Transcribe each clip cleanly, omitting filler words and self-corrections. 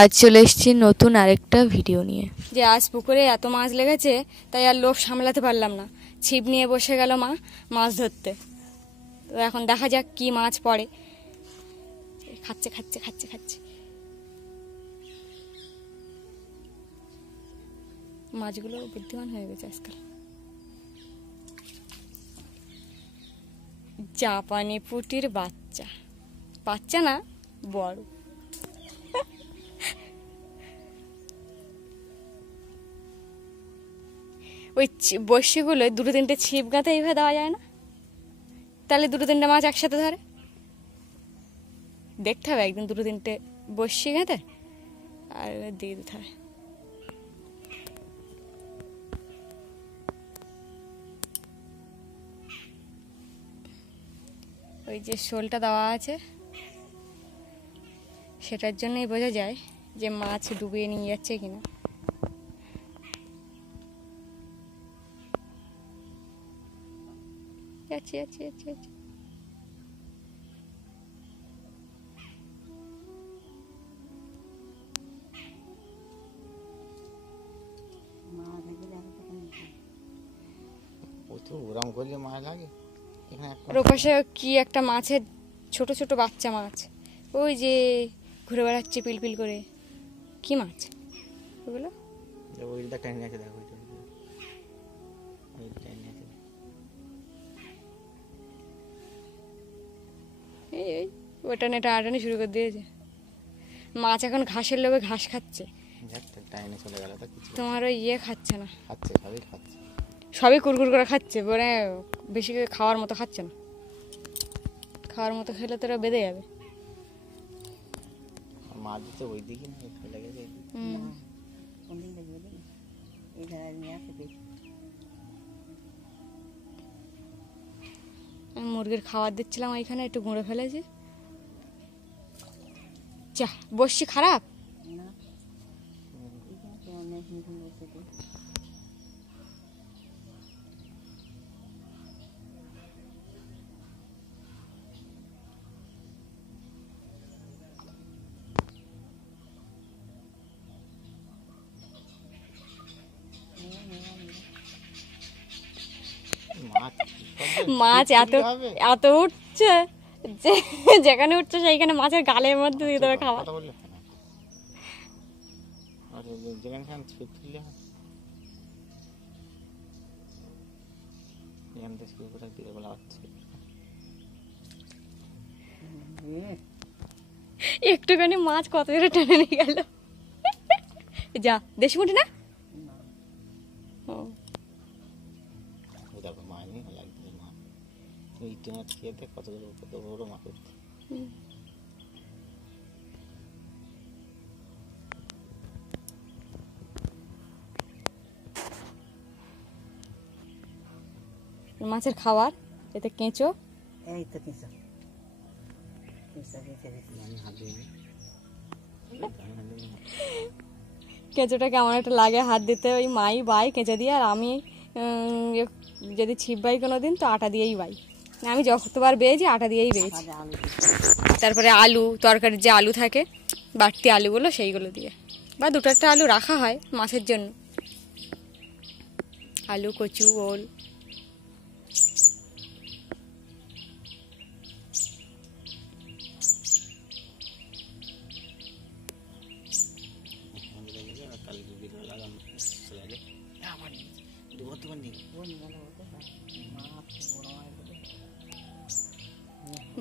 আজ চলে এসেছি নতুন আরেকটা ভিডিও নিয়ে। যে আজ পুকুরে এত মাছ লেগেছে তাই আর লোভ সামলাতে পারলাম না, ছিপ নিয়ে বসে গেল মা মাছ ধরতে। তো এখন দেখা যাক কি মাছ পড়ে। খাচ্ছে খাচ্ছে খাচ্ছে খাচ্ছে, মাছগুলো বুদ্ধিমান হয়ে গেছে আজকাল। জাপানি পুঁটির বাচ্চা, বাচ্চা না বড়। ওই বড়শিগুলো দুটো তিনটে ছিপ গাঁথে এইভাবে দেওয়া যায় না? তাহলে দুটো তিনটে মাছ একসাথে ধরে। দেখতে হবে একদিন দুটো তিনটে বড়শি গাঁথে আর দিয়ে দিতে হবে। ওই যে শোলটা দেওয়া আছে সেটার জন্যই বোঝা যায় যে মাছ ডুবিয়ে নিয়ে যাচ্ছে কিনা। যাচ্ছে যাচ্ছে যাচ্ছে যাচ্ছে। ওর পাশে কি একটা মাছের ছোট ছোট বাচ্চা মাছ, ওই যে ঘুরে বেড়াচ্ছে পিলপিল করে। কি মাছ ওগুলো? এই ওটা নেটা আটানি শুরু করে দিয়েছে। মাছ এখন ঘাসের লোভে ঘাস খাচ্ছে। তোমার ওই ইয়ে খাচ্ছে না, সবই কুরকুর করে খাচ্ছে, মানে বেশি করে খাওয়ার মতো খাচ্ছে না। খাওয়ার মতো খেলে তোরা বেঁধে যাবে। আমি মুরগির খাবার দিচ্ছিলাম ওইখানে, একটু গুঁড়ো ফেলেছি। যা বসছি খারাপ। মাছ এত এত উঠছে যে যেখানে উঠছে সেইখানে মাছের গালের মধ্যে দিয়ে দেবে খাবার। একটুখানি মাছ কত জোরে টেনে নিয়ে গেল। যা দেশি মুঠি না। মাছের খাবার এতে কেঁচো, এই তো কেঁচো। কেঁচোটা কেমন একটা লাগে হাত দিতে। ওই মাই বাই কেঁচো দিয়ে, আর আমি যদি ছিপ বাই কোনো দিন তো আটা দিয়েই বাই। আমি যতবার বেয়েছি আটা দিয়েই বেয়েছি। তারপরে আলু, তরকারির যে আলু থাকে বাড়তি আলুগুলো সেইগুলো দিয়ে, বা দুটো একটা আলু রাখা হয় মাছের জন্য। আলু, কচু, ওল।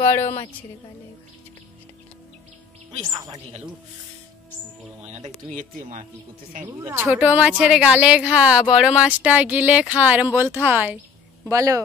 বড় মাছের গালে, ছোট মাছের গালে ঘা, বড় মাছটা গিলে খা, এরম বলতে হয়। বলো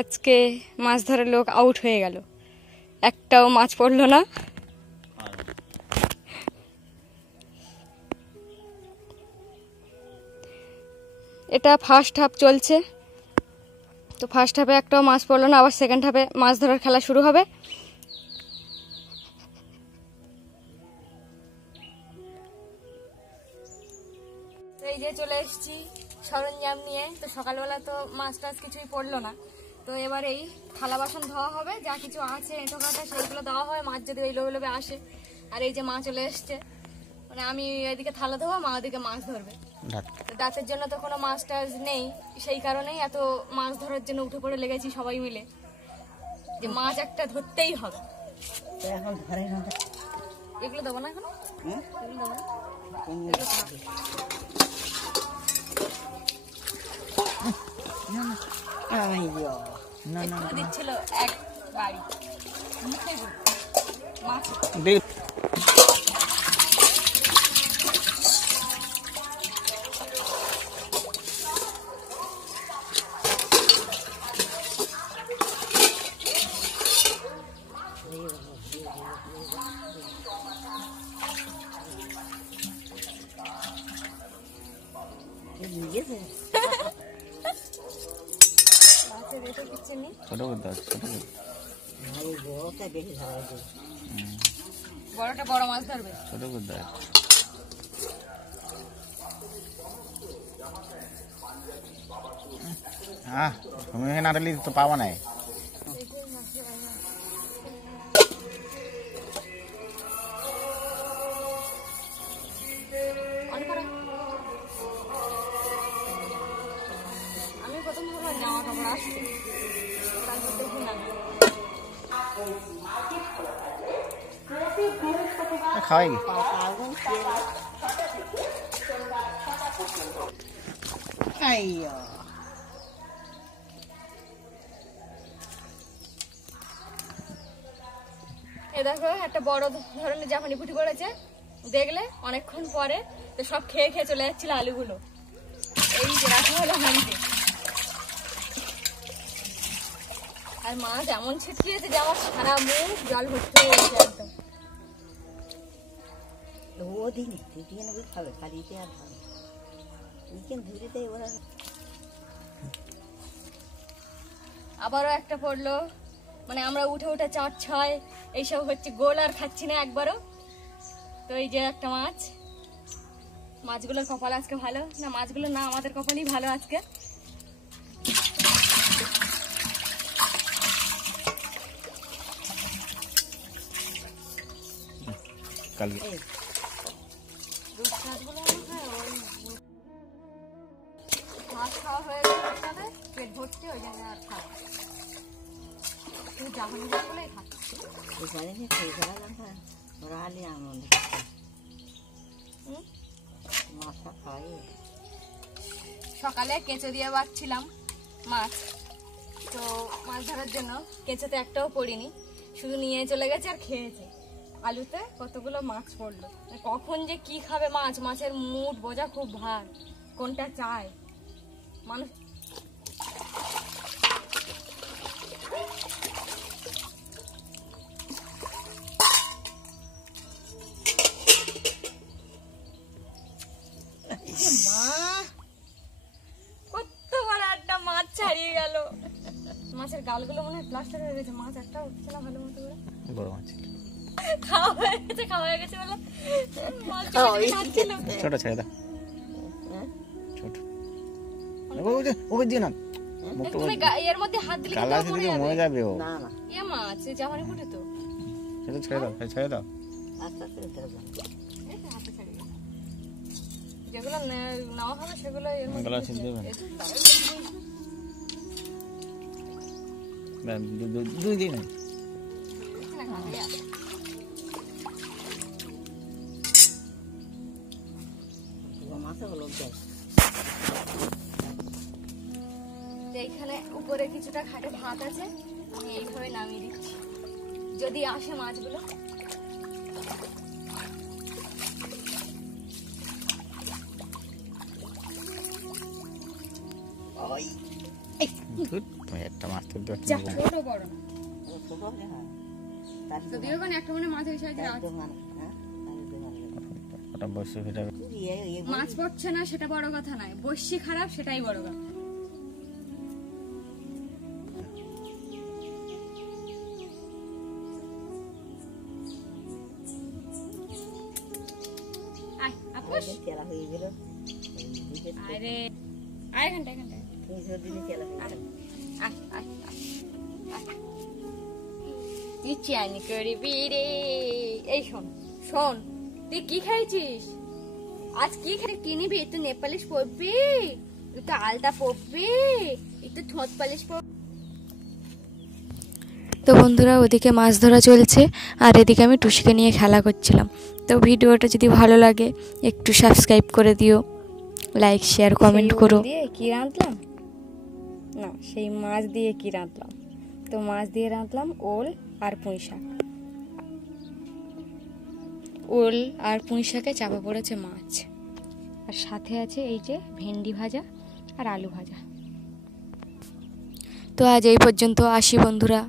আজকে মাছ ধরার লোক আউট হয়ে গেল। একটাও মাছ পড়লো না। এটা ফার্স্ট হাফ চলছে, তো ফার্স্ট হাফে একটাও মাছ পড়লো না, আবার সেকেন্ড হাফে মাছ ধরার খেলা শুরু হবে। এই যে চলে এসেছি সরঞ্জাম নিয়ে। তো সকালবেলা তো মাছ টাছ কিছুই পড়লো না, তো এবার এই থালা বাসন ধোয়া হবে, যা কিছু আছে এঁটো কাটা সেইগুলো দেওয়া হয়, মাছ যদি ওই লোভে আসে। আর এই যে মা চলে এসছে, মানে আমি এদিকে থালা ধোয়া, মা ওদিকে মাছ ধরবে। রাতের জন্য তো কোনো মাছ টাছ নেই, সেই কারণেই এত মাছ ধরার জন্য উঠে পড়ে লেগেছি সবাই মিলে, যে মাছ একটা ধরতেই হবে। এগুলো দেবো না এখন, এগুলো দেবো না, একটু দিচ্ছিল এক বাড়ি মুখে মাছ। বড়টা বড় মাছ ধরবে, ছোট করতে তুমি না দিলে তো পাবা না। আমি প্রথম জামা কাপড় আসছে, তারপর দেখি না খাওয়াই এ দেখো একটা বড় ধরনের জাপানি পুঁটি পড়েছে, দেখলে অনেকক্ষণ পরে। তো সব খেয়ে খেয়ে চলে যাচ্ছিল আলুগুলো, এই যে রাখা হলো হাঁড়িতে। আর মাছ এমন ছিটকিয়েছে যে আমার সারা মুখ জল ভর্তি হয়ে গেছে একদম। আবারও একটা পড়লো, মানে আমরা উঠে উঠে 4-6 এইসব হচ্ছে, গোল আর খাচ্ছি না একবারও। তো এই যে একটা মাছ, মাছগুলোর কপাল আজকে ভালো না, মাছগুলো না আমাদের কপালই ভালো আজকে। মাছ খাওয়া হয়ে গেলে পেট ভর্তি, ওই জন্য আর খাওয়া সকালে কেঁচো দিয়ে বাঁচছিলাম মাছ, তো মাছ ধরার জন্য কেঁচোতে একটাও পড়িনি, শুধু নিয়ে চলে গেছে আর খেয়েছে। আলুতে কতগুলো মাছ পড়লো, কখন যে কি খাবে মাছ, মাছের মুড বোঝা খুব ভার, কোনটা চায় মানুষ। কত বড় একটা মাছ ছাড়িয়ে গেল, মাছের গালগুলো মনে হয় প্লাস্টার হয়ে গেছে, মাছ একটা উঠছে না ভালো মতো করে। বড় মাছ খাওয়া হয়ে গেছে বলে ছোট ছেড়ে দাও, ছোট ওকে দিয়ে না, তুমি এর মধ্যে হাত দিলে মরে যাবে ও। না না এ মাছ জামানি ফুটে তো, সেটা ছেড়ে দাও, ছেড়ে দাও। আস্তে আস্তে যেগুলো নেওয়া হবে সেগুলো এর মধ্যে গলা ছিঁড়ে দেবেন, দুই দিন এইখানে উপরে কিছুটা খাটে ভাত আছে, আমি এইভাবে নামিয়ে দিচ্ছি যদি আসে মাছগুলো। একটা মাছ তুলতে ছোট বড় যদিও কোন একটা মনে মাছের সাইজে আছে, ওটা বসে ফেটে মাছ পড়ছে না সেটা বড় কথা নয়, বসি খারাপ সেটাই বড় কথা। আয় আপুস, আরে আয় এখানটা এখানটা, আয় আয় আয়, তুই চান করবি রে। এই শোন শোন, তুই কি খাইছিস আজ? কি খাই কি নিবি? একটু নেল পালিশ পরবি, একটু আলতা পরবি, একটু ঠোঁট পালিশ পরবি। তো বন্ধুরা, ওদিকে মাছ ধরা চলছে আর এদিকে আমি টুসিকে নিয়ে খেলা করছিলাম। তো ভিডিওটা যদি ভালো লাগে একটু সাবস্ক্রাইব করে দিও, লাইক শেয়ার কমেন্ট করো। দিয়ে কি রাঁধলাম না, সেই মাছ দিয়ে কি রাঁধলাম, তো মাছ দিয়ে রাঁধলাম ওল আর পুঁই শাক। ওল আর পুঁই শাকে চাপা পড়েছে মাছ, আর সাথে আছে এই যে ভেন্ডি ভাজা আর আলু ভাজা। তো আজ এই পর্যন্ত, আসি বন্ধুরা।